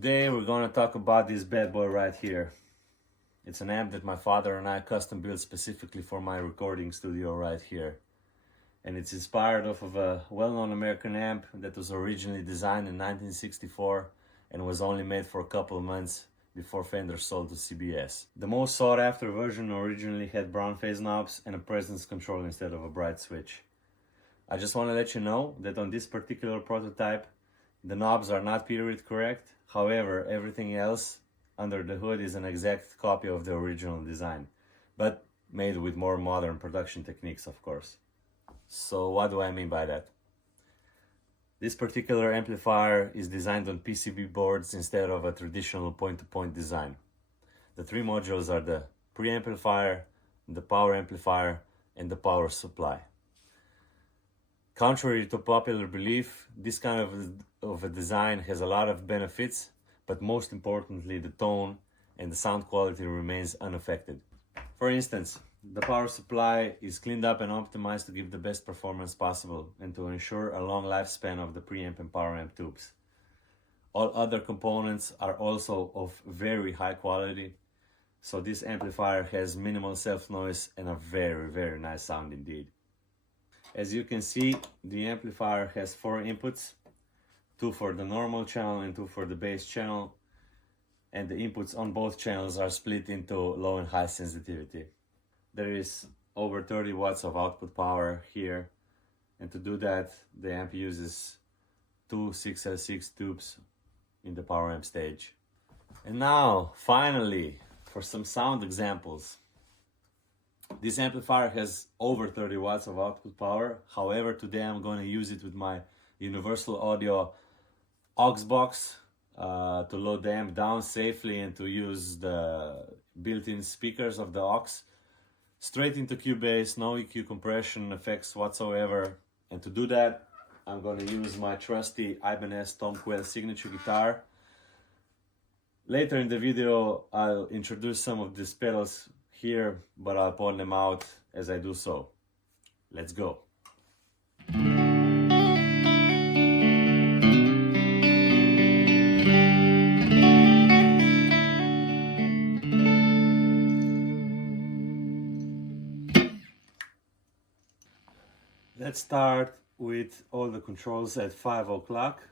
Today we're going to talk about this bad boy right here. It's an amp that my father and I custom built specifically for my recording studio right here. And it's inspired off of a well-known American amp that was originally designed in 1964 and was only made for a couple of months before Fender sold to CBS. The most sought after version originally had brown phase knobs and a presence control instead of a bright switch. I just want to let you know that on this particular prototype, the knobs are not period correct. However, everything else under the hood is an exact copy of the original design, but made with more modern production techniques, of course. So what do I mean by that? This particular amplifier is designed on PCB boards instead of a traditional point-to-point design. The three modules are the preamplifier, the power amplifier, and the power supply. Contrary to popular belief, this kind of a design has a lot of benefits, but most importantly, the tone and the sound quality remains unaffected. For instance, the power supply is cleaned up and optimized to give the best performance possible and to ensure a long lifespan of the preamp and power amp tubes. All other components are also of very high quality, so this amplifier has minimal self-noise and a very nice sound indeed. As you can see, the amplifier has 4 inputs, 2 for the normal channel and 2 for the bass channel, and the inputs on both channels are split into low and high sensitivity. There is over 30 watts of output power here, and to do that the amp uses 2 6L6 tubes in the power amp stage. And now, finally, for some sound examples. This amplifier has over 30 watts of output power. However, today I'm going to use it with my Universal Audio aux box to load the amp down safely and to use the built-in speakers of the aux straight into Cubase, no EQ compression effects whatsoever. And to do that, I'm going to use my trusty Ibanez Tom Quayle signature guitar. Later in the video, I'll introduce some of these pedals here, but I'll point them out as I do so. Let's go. Let's start with all the controls at 5 o'clock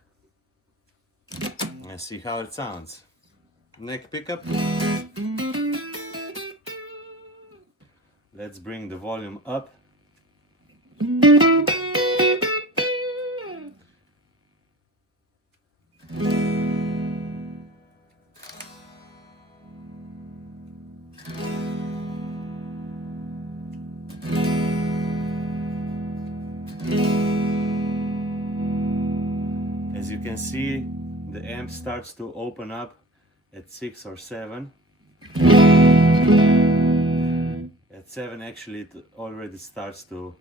and see how it sounds. Neck pickup. Let's bring the volume up. As you can see, the amp starts to open up at 6 or 7. At 7 actually it already starts to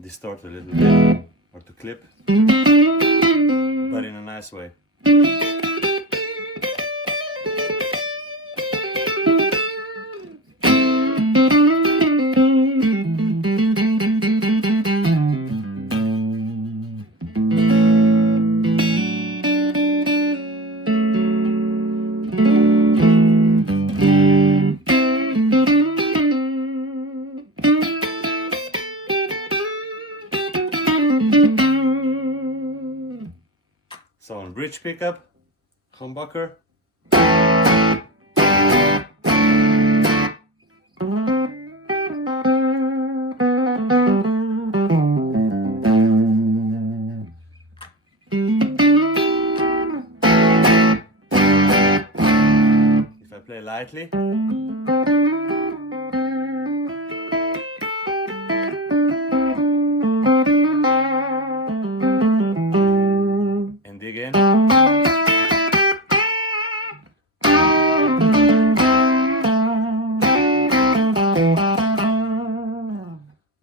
distort a little bit, or to clip, but in a nice way. So on bridge pickup, humbucker. If I play lightly. Again.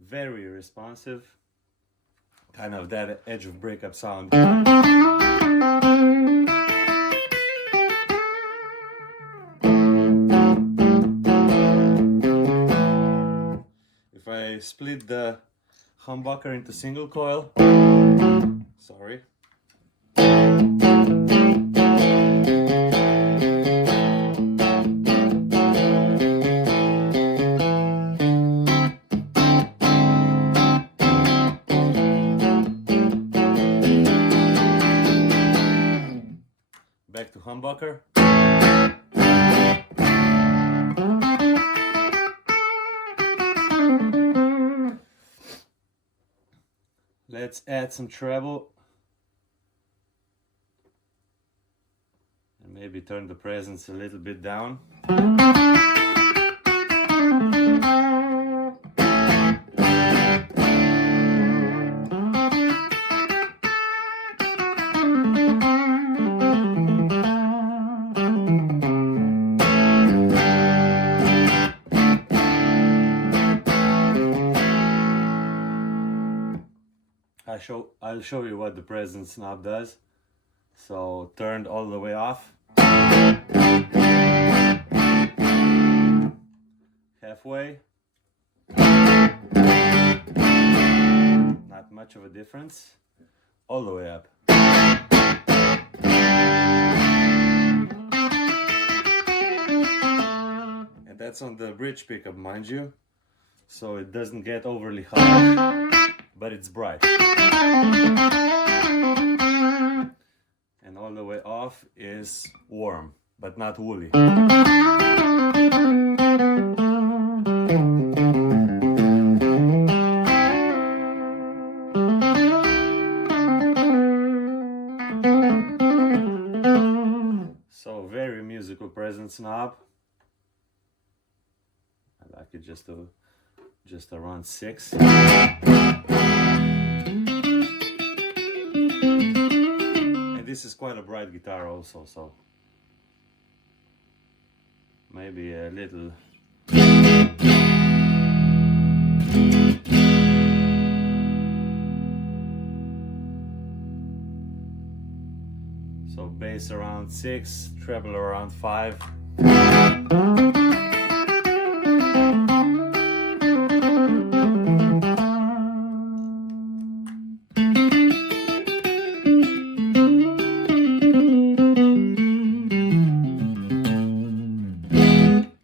Very responsive, kind of that edge of breakup sound. If I split the humbucker into single coil, sorry. Back to humbucker. Let's add some treble and maybe turn the presence a little bit down. I'll show you what the presence knob does. So turned all the way off, halfway, not much of a difference, all the way up. And that's on the bridge pickup, mind you, so it doesn't get overly harsh, but it's bright. And all the way off is warm, but not woolly. So very musical presence knob. I like it just around 6. This is quite a bright guitar also, so maybe a little. So bass around 6, treble around 5.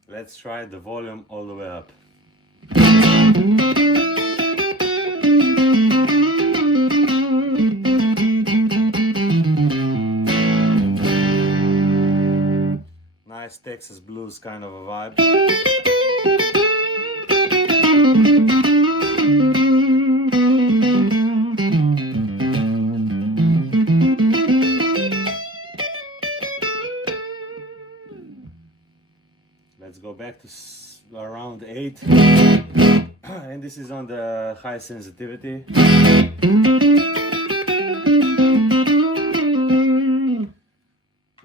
Let's try the volume all the way up. Nice Texas blues kind of a vibe. Let's go back to around 8. And this is on the high sensitivity.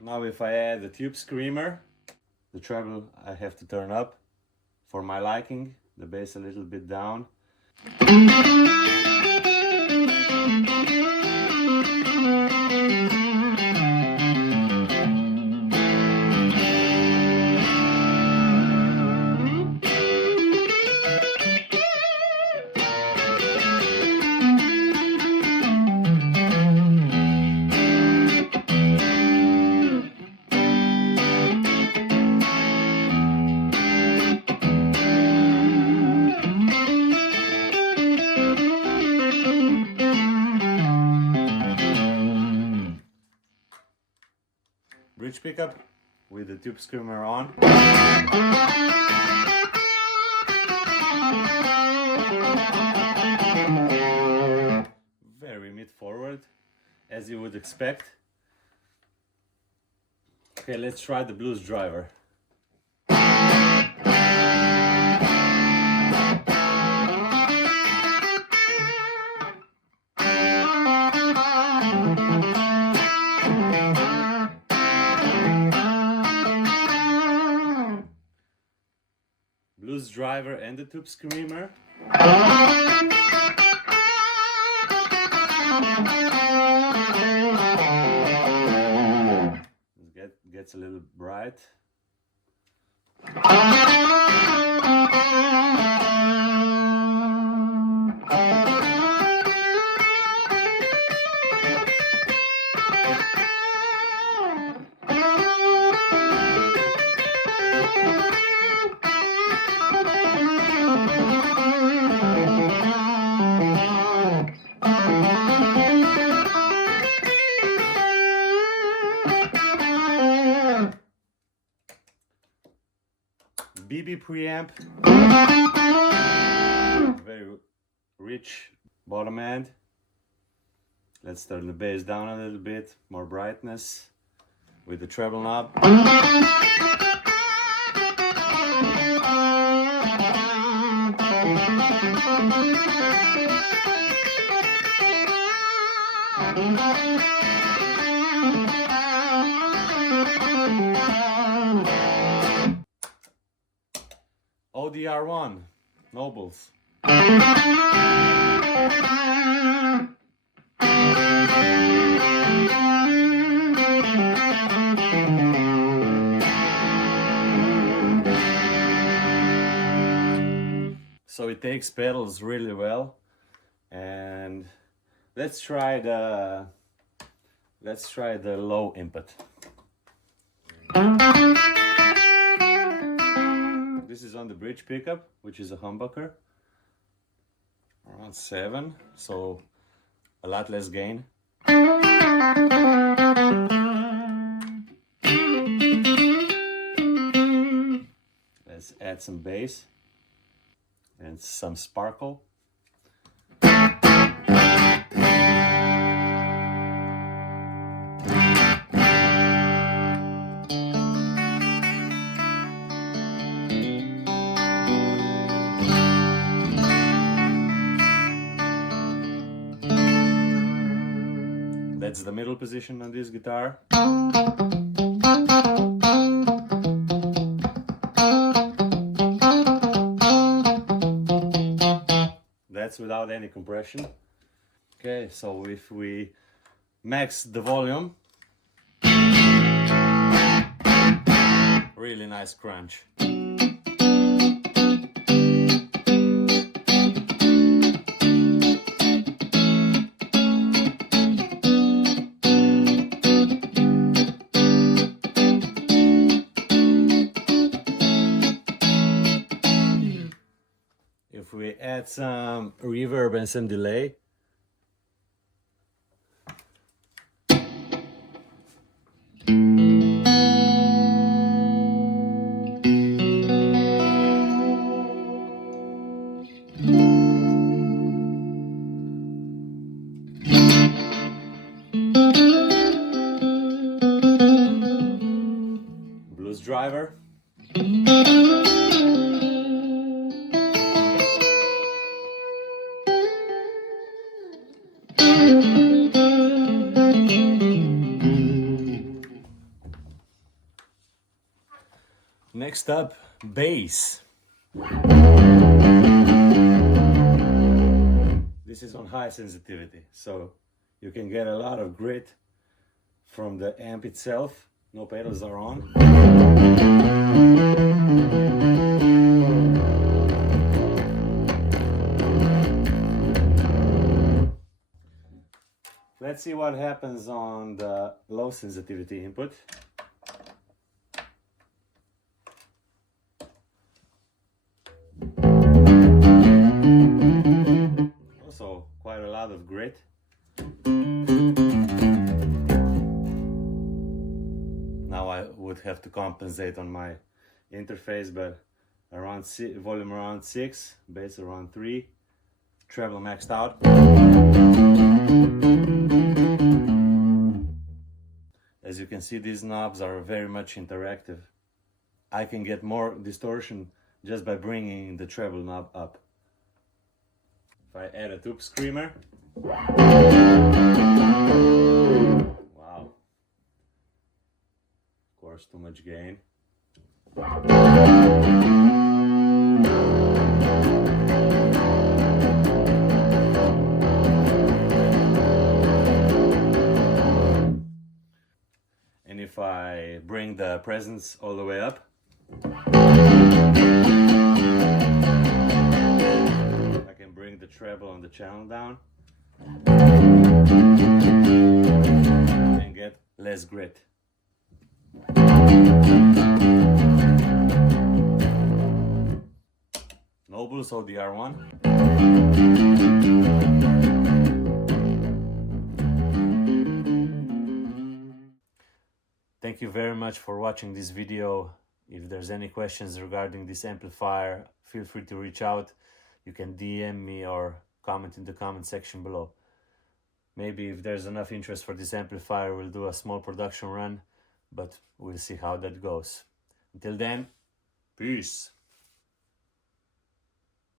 Now if I add the tube screamer, the treble I have to turn up for my liking, the bass a little bit down. Bridge pickup with the tube screamer on. Very mid forward, as you would expect. Okay, let's try the blues driver. Blues driver and the tube screamer. Gets a little bright. dB preamp, very rich bottom end. Let's turn the bass down a little bit, more brightness with the treble knob. ODR1, Nobles. So it takes pedals really well, and let's try the low input. This is on the bridge pickup, which is a humbucker, around 7, so a lot less gain. Let's add some bass and some sparkle. That's the middle position on this guitar. That's without any compression. Okay, so if we max the volume, really nice crunch. If we add some reverb and some delay, blues driver. Next up, bass. This is on high sensitivity, so you can get a lot of grit from the amp itself. No pedals are on. Let's see what happens on the low sensitivity input. Also quite a lot of grit. Now I would have to compensate on my interface, but around volume around 6, bass around 3, treble maxed out. As you can see, these knobs are very much interactive. I can get more distortion just by bringing the treble knob up. If I add a tube screamer, wow, of course too much gain. And if I bring the presence all the way up, I can bring the treble on the channel down and get less grit. Nobles ODR1. Thank you very much for watching this video. If there's any questions regarding this amplifier, feel free to reach out. You can DM me or comment in the comment section below. Maybe if there's enough interest for this amplifier, we'll do a small production run, but we'll see how that goes. Until then, peace.